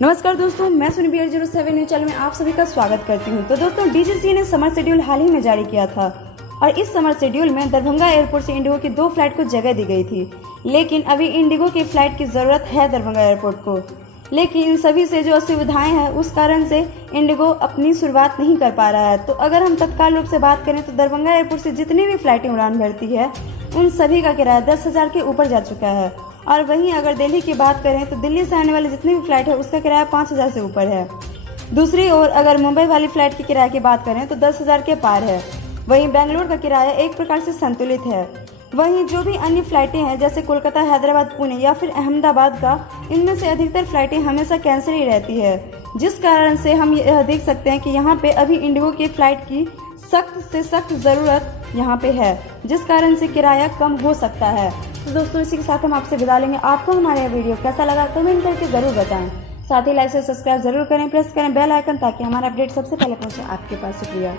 नमस्कार दोस्तों, मैं सुनिधि 07 न्यूज चैनल में आप सभी का स्वागत करती हूं। तो दोस्तों, डीजीसीए ने समर शेड्यूल हाल ही में जारी किया था और इस समर शेड्यूल में दरभंगा एयरपोर्ट से इंडिगो की 2 फ्लाइट को जगह दी गई थी। लेकिन अभी इंडिगो की फ्लाइट की ज़रूरत है दरभंगा एयरपोर्ट को, लेकिन इन सभी से जो असुविधाएं हैं उस कारण से इंडिगो अपनी शुरुआत नहीं कर पा रहा है। तो अगर हम तत्काल रूप से बात करें तो दरभंगा एयरपोर्ट से जितनी भी फ्लाइटें उड़ान भरती है उन सभी का किराया 10,000 के ऊपर जा चुका है। और वहीं अगर दिल्ली की बात करें तो दिल्ली से आने वाली जितनी भी फ्लाइट है उसका किराया 5,000 से ऊपर है। दूसरी ओर अगर मुंबई वाली फ्लाइट के किराए की बात करें तो 10,000 के पार है। वहीं बेंगलुरु का किराया एक प्रकार से संतुलित है। वहीं जो भी अन्य फ्लाइटें हैं जैसे कोलकाता, हैदराबाद, पुणे या फिर अहमदाबाद का, इनमें से अधिकतर फ्लाइटें हमेशा कैंसिल ही रहती है, जिस कारण से हम यह देख सकते हैं कि यहाँ पे अभी इंडिगो की फ्लाइट की सख्त से सख्त ज़रूरत यहाँ पे है, जिस कारण से किराया कम हो सकता है। तो दोस्तों, इसी के साथ हम आपसे विदा लेंगे। आपको हमारा यह वीडियो कैसा लगा कमेंट करके ज़रूर बताएं। साथ ही लाइक से सब्सक्राइब जरूर करें, प्रेस करें बेल आइकन ताकि हमारा अपडेट सबसे पहले पहुंचे आपके पास। शुक्रिया।